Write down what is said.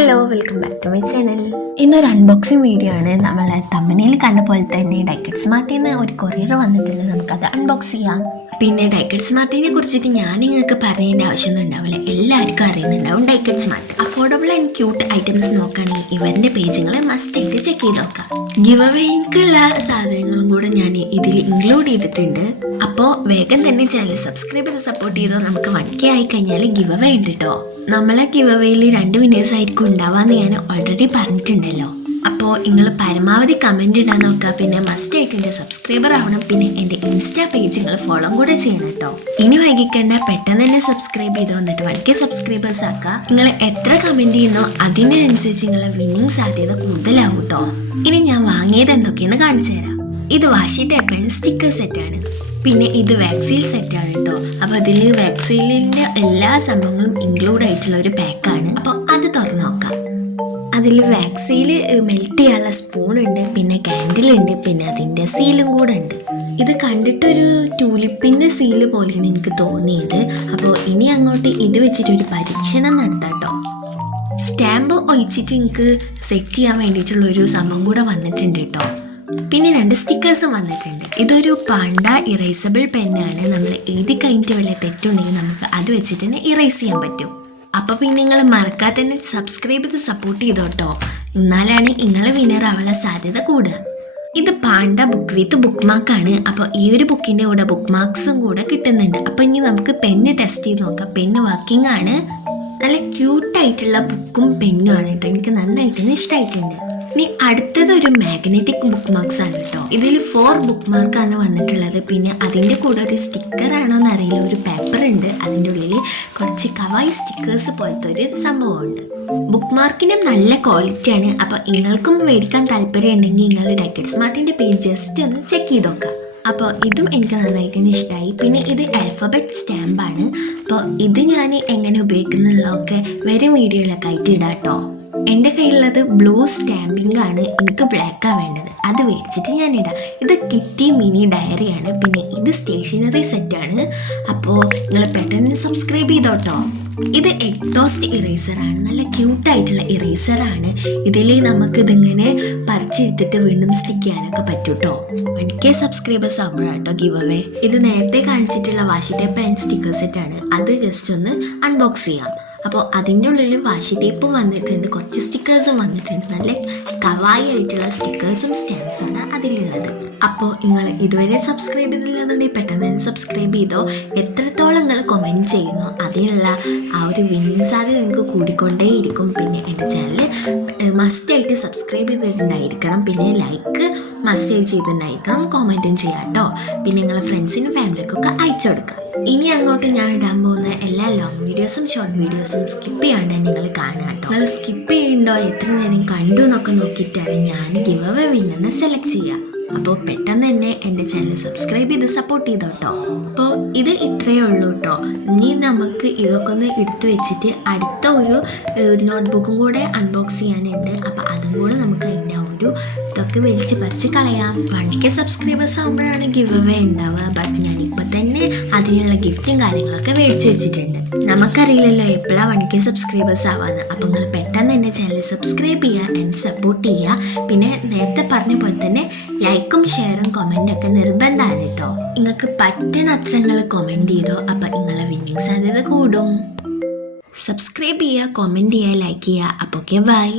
Hello, welcome back to my channel. ഇന്നൊരു unboxing video ആണ്. നമ്മൾ തമ്പനയിൽ കണ്ട പോലെ തന്നെ ഡൈക്കറ്റ് സ്മാർട്ടിൽ നിന്ന് ഒരു കൊറിയർ വന്നിട്ടുണ്ട്. നമുക്കത് അൺബോക്സ് ചെയ്യാം. പിന്നെ ഡൈക്കറ്റ് സ്മാർട്ടിനെ കുറിച്ചിട്ട് ഞാൻ നിങ്ങൾക്ക് പറഞ്ഞതിൻ്റെ ആവശ്യമൊന്നും ഉണ്ടാവില്ല, എല്ലാവർക്കും അറിയുന്നുണ്ടാവും. ഡൈക്കറ്റ് smart affordable and cute items നോക്കുകയാണെങ്കിൽ ഇവരുടെ പേജുകൾ മസ്റ്റ് ആയിട്ട് ചെക്ക് ചെയ്ത് നോക്കാം. ഗിവ് അവേക്കുള്ള സാധനങ്ങളും കൂടെ ഞാൻ ഇതിൽ ഇൻക്ലൂഡ് ചെയ്തിട്ടുണ്ട്. അപ്പോൾ വേഗം തന്നെ ചാനൽ സബ്സ്ക്രൈബ് ചെയ്ത് സപ്പോർട്ട് ചെയ്തോ. നമുക്ക് 1K ആയി കഴിഞ്ഞാൽ ഗിവ് അവേ ഉണ്ട് കേട്ടോ. നമ്മളെ ഗിവ് അവേയിൽ 2 വിന്നേഴ്സ് ആയിരിക്കും ഉണ്ടാവാന്ന് ഞാൻ ഓൾറെഡി പറഞ്ഞിട്ടുണ്ടല്ലോ. അപ്പോൾ നിങ്ങൾ പരമാവധി കമൻറ്റ് ഇടാൻ നോക്കുക. പിന്നെ മസ്റ്റ് ആയിട്ട് എൻ്റെ സബ്സ്ക്രൈബർ ആവണം. പിന്നെ എൻ്റെ ഇൻസ്റ്റാ പേജ് നിങ്ങൾ ഫോളോ കൂടെ ചെയ്യണം കേട്ടോ. ഇനി വൈകിക്കേണ്ട, പെട്ടെന്ന് തന്നെ സബ്സ്ക്രൈബ് ചെയ്ത് വന്നിട്ട് 1K സബ്സ്ക്രൈബേഴ്സ് ആക്കുക. നിങ്ങൾ എത്ര കമൻറ്റ് ചെയ്യുന്നോ അതിനനുസരിച്ച് നിങ്ങളെ വിന്നിങ് സാധ്യത കൂടുതലാവും കേട്ടോ. ഇനി ഞാൻ വാങ്ങിയത് എന്തൊക്കെയെന്ന് കാണിച്ചു തരാം. ഇത് വാഷി ടേപ്പ് ആൻഡ് സ്റ്റിക്കർ സെറ്റാണ്. പിന്നെ ഇത് വാക്സീൽ സെറ്റാണ് കേട്ടോ. അപ്പോൾ അതിൽ വാക്സീലിൻ്റെ എല്ലാ സംഭവങ്ങളും ഇൻക്ലൂഡ് ആയിട്ടുള്ള ഒരു പാക്കാണ്. അപ്പോൾ അത് തുറന്നു നോക്കാം. അതിൽ വാക്സീൽ മെൽറ്റ് ചെയ്യാനുള്ള സ്പൂൺ ഉണ്ട്, പിന്നെ കാൻഡിൽ ഉണ്ട്, പിന്നെ അതിൻ്റെ സീലും കൂടെ ഉണ്ട്. ഇത് കണ്ടിട്ടൊരു ട്യൂലിപ്പിൻ്റെ സീല് പോലെയാണ് എനിക്ക് തോന്നിയത്. അപ്പോൾ ഇനി അങ്ങോട്ട് ഇത് വെച്ചിട്ടൊരു പരീക്ഷണം നടത്താം കേട്ടോ. സ്റ്റാമ്പ് ഒഴിച്ചിട്ട് എനിക്ക് സെറ്റ് ചെയ്യാൻ വേണ്ടിയിട്ടുള്ളൊരു സംഭവം കൂടെ വന്നിട്ടുണ്ട് കേട്ടോ. പിന്നെ 2 സ്റ്റിക്കേഴ്സും വന്നിട്ടുണ്ട്. ഇതൊരു പാണ്ട ഇറേസബിൾ പെന്നാണ്. നമ്മൾ എഴുതി കഴിഞ്ഞിട്ട് വല്ല തെറ്റുണ്ടെങ്കിൽ നമുക്ക് അത് വെച്ചിട്ട് തന്നെ ഇറേസ് ചെയ്യാൻ പറ്റും. അപ്പോൾ പിന്നെ നിങ്ങൾ മറക്കാതെ തന്നെ സബ്സ്ക്രൈബ് ചെയ്ത് സപ്പോർട്ട് ചെയ്തോട്ടോ. എന്നാലാണ് നിങ്ങൾ വിന്നർ ആവാനുള്ള സാധ്യത കൂടുക. ഇത് പാണ്ട ബുക്ക് വിത്ത് ബുക്ക് മാർക്കാണ്. അപ്പോൾ ഈ ഒരു ബുക്കിൻ്റെ കൂടെ ബുക്ക് മാർക്സും കൂടെ കിട്ടുന്നുണ്ട്. അപ്പോൾ ഇനി നമുക്ക് പെന്ന് ടെസ്റ്റ് ചെയ്ത് നോക്കാം. പെന്ന് വർക്കിംഗ് ആണ്. നല്ല ക്യൂട്ടായിട്ടുള്ള ബുക്കും പെന്നും ആണ് കേട്ടോ. എനിക്ക് നന്നായിട്ട് ഇഷ്ടമായിട്ടുണ്ട്. ഇനി അടുത്തതൊരു മാഗ്നറ്റിക് ബുക്ക് മാർക്സ് ആണ് കേട്ടോ. ഇതിൽ 4 ബുക്ക് മാർക്കാണ് വന്നിട്ടുള്ളത്. പിന്നെ അതിൻ്റെ കൂടെ ഒരു സ്റ്റിക്കർ ആണോ എന്നറിയില്ല, ഒരു പേപ്പർ ഉണ്ട്. അതിൻ്റെ ഉള്ളിൽ കുറച്ച് കവായി സ്റ്റിക്കേഴ്സ് പോലത്തെ ഒരു സംഭവമുണ്ട്. ബുക്ക് മാർക്കിനും നല്ല ക്വാളിറ്റിയാണ്. അപ്പോൾ നിങ്ങൾക്കും മേടിക്കാൻ താല്പര്യം ഉണ്ടെങ്കിൽ നിങ്ങൾ ഡൈക്കറ്റ് സ്മാർട്ടിൻ്റെ പേജ് ജസ്റ്റ് ഒന്ന് ചെക്ക് ചെയ്ത് നോക്കാം. അപ്പോൾ ഇതും എനിക്ക് നന്നായിട്ട് ഇഷ്ടമായി. പിന്നെ ഇത് ആൽഫബറ്റ് സ്റ്റാമ്പാണ്. അപ്പോൾ ഇത് ഞാൻ എങ്ങനെ ഉപയോഗിക്കുന്നുള്ളതൊക്കെ വരും വീഡിയോയിലൊക്കെ ആയിട്ട് ഇടാം കേട്ടോ. എൻ്റെ കയ്യിലുള്ളത് ബ്ലൂ സ്റ്റാമ്പിംഗ് ആണ്. എനിക്ക് ബ്ലാക്കാണ് വേണ്ടത്. അത് മേടിച്ചിട്ട് ഞാൻ ഇടാം. ഇത് കിറ്റി മിനി ഡയറിയാണ്. പിന്നെ ഇത് സ്റ്റേഷനറി സെറ്റാണ്. അപ്പോൾ നിങ്ങൾ പെട്ടെന്ന് സബ്സ്ക്രൈബ് ചെയ്തോട്ടോ. ഇത് എക്ടോസ്റ്റ് ഇറേസറാണ്. നല്ല ക്യൂട്ടായിട്ടുള്ള ഇറേസറാണ്. ഇതിൽ നമുക്കിതിങ്ങനെ പറിച്ചെടുത്തിട്ട് വീണ്ടും സ്റ്റിക്ക് ചെയ്യാനൊക്കെ പറ്റും കേട്ടോ. 1K subscribers ആകുമ്പോഴാട്ടോ give away. ഇത് നേരത്തെ കാണിച്ചിട്ടുള്ള വാഷി ടേപ്പ് ആൻഡ് സ്റ്റിക്കർ സെറ്റാണ്. അത് ജസ്റ്റ് ഒന്ന് അൺബോക്സ് ചെയ്യാം. അപ്പോൾ അതിൻ്റെ ഉള്ളിൽ വാഷി ടേപ്പും വന്നിട്ടുണ്ട്, കുറച്ച് സ്റ്റിക്കേഴ്സും വന്നിട്ടുണ്ട്. നല്ല കവായി ആയിട്ടുള്ള സ്റ്റിക്കേഴ്സും സ്റ്റാമ്പ്സുമാണ് അതിലുള്ളത്. അപ്പോൾ നിങ്ങൾ ഇതുവരെ സബ്സ്ക്രൈബ് ചെയ്തില്ലെന്നുണ്ടെങ്കിൽ പെട്ടെന്ന് തന്നെ സബ്സ്ക്രൈബ് ചെയ്തോ. എത്രത്തോളം നിങ്ങൾ കമൻറ്റ് ചെയ്യുന്നു അതിനുള്ള ആ ഒരു വിന്നിങ് സാധ്യത നിങ്ങൾക്ക് കൂടിക്കൊണ്ടേയിരിക്കും. പിന്നെ എൻ്റെ ചാനൽ മസ്റ്റായിട്ട് സബ്സ്ക്രൈബ് ചെയ്തിട്ടുണ്ടായിരിക്കണം. പിന്നെ ലൈക്ക് മസ്റ്റായിട്ട് ചെയ്തിട്ടുണ്ടായിരിക്കണം. കമൻറ്റും ചെയ്യാം കേട്ടോ. പിന്നെ നിങ്ങളെ ഫ്രണ്ട്സിനും ഫാമിലിക്കൊക്കെ അയച്ചു കൊടുക്കുക. ഇനി അങ്ങോട്ട് ഞാൻ ഇടാൻ പോകുന്ന എല്ലാ ലോങ് വീഡിയോസും ഷോർട്ട് വീഡിയോസും സ്കിപ്പ് ചെയ്യാണ്ട് നിങ്ങൾ കാണുക കേട്ടോ. നിങ്ങൾ സ്കിപ്പ് ചെയ്യുന്നുണ്ടോ, എത്ര നേരം കണ്ടു എന്നൊക്കെ നോക്കിയിട്ടാണ് ഞാൻ ഗിവ് അവേ വിന്നറിനെ സെലക്ട് ചെയ്യുക. അപ്പോൾ പെട്ടെന്ന് തന്നെ എൻ്റെ ചാനൽ സബ്സ്ക്രൈബ് ചെയ്ത് സപ്പോർട്ട് ചെയ്തോട്ടോ. അപ്പോൾ ഇത് ഇത്രയേ ഉള്ളൂ കേട്ടോ. ഇനി നമുക്ക് ഇതൊക്കെ ഒന്ന് എടുത്തു വെച്ചിട്ട് അടുത്ത ഒരു നോട്ട്ബുക്കും കൂടെ അൺബോക്സ് ചെയ്യാനുണ്ട്. അപ്പോൾ അതും കൂടെ നമുക്ക് അതിൻ്റെ ഇതൊക്കെ വലിച്ച് പറിച്ച് കളയാം. 1K സബ്സ്ക്രൈബേഴ്സ് ആകുമ്പോഴാണ് ഗിവ് അവേ ഉണ്ടാവുക. ബട്ട് ഞാനിപ്പോൾ തന്നെ അതിനുള്ള ഗിഫ്റ്റും കാര്യങ്ങളൊക്കെ മേടിച്ച് വെച്ചിട്ടുണ്ട്. നമുക്കറിയില്ലല്ലോ എപ്പോഴാണ് 1K സബ്സ്ക്രൈബേഴ്സ് ആവാന്ന്. അപ്പോൾ നിങ്ങൾ പെട്ടെന്ന് എൻ്റെ ചാനൽ സബ്സ്ക്രൈബ് ചെയ്യുക ആൻഡ് സപ്പോർട്ട് ചെയ്യുക. പിന്നെ നേരത്തെ പറഞ്ഞ പോലെ തന്നെ ലൈക്കും ഷെയറും കമൻറ്റും ഒക്കെ നിർബന്ധമാണ് കേട്ടോ. നിങ്ങൾക്ക് പറ്റണ അത്ര നിങ്ങൾ കമൻറ്റ് ചെയ്തോ. അപ്പോൾ നിങ്ങളെ വിന്നിങ് സാധ്യത കൂടും. സബ്സ്ക്രൈബ് ചെയ്യുക, കമൻറ്റ് ചെയ്യുക, ലൈക്ക് ചെയ്യുക. അപ്പോൾ ഓക്കെ, ബൈ.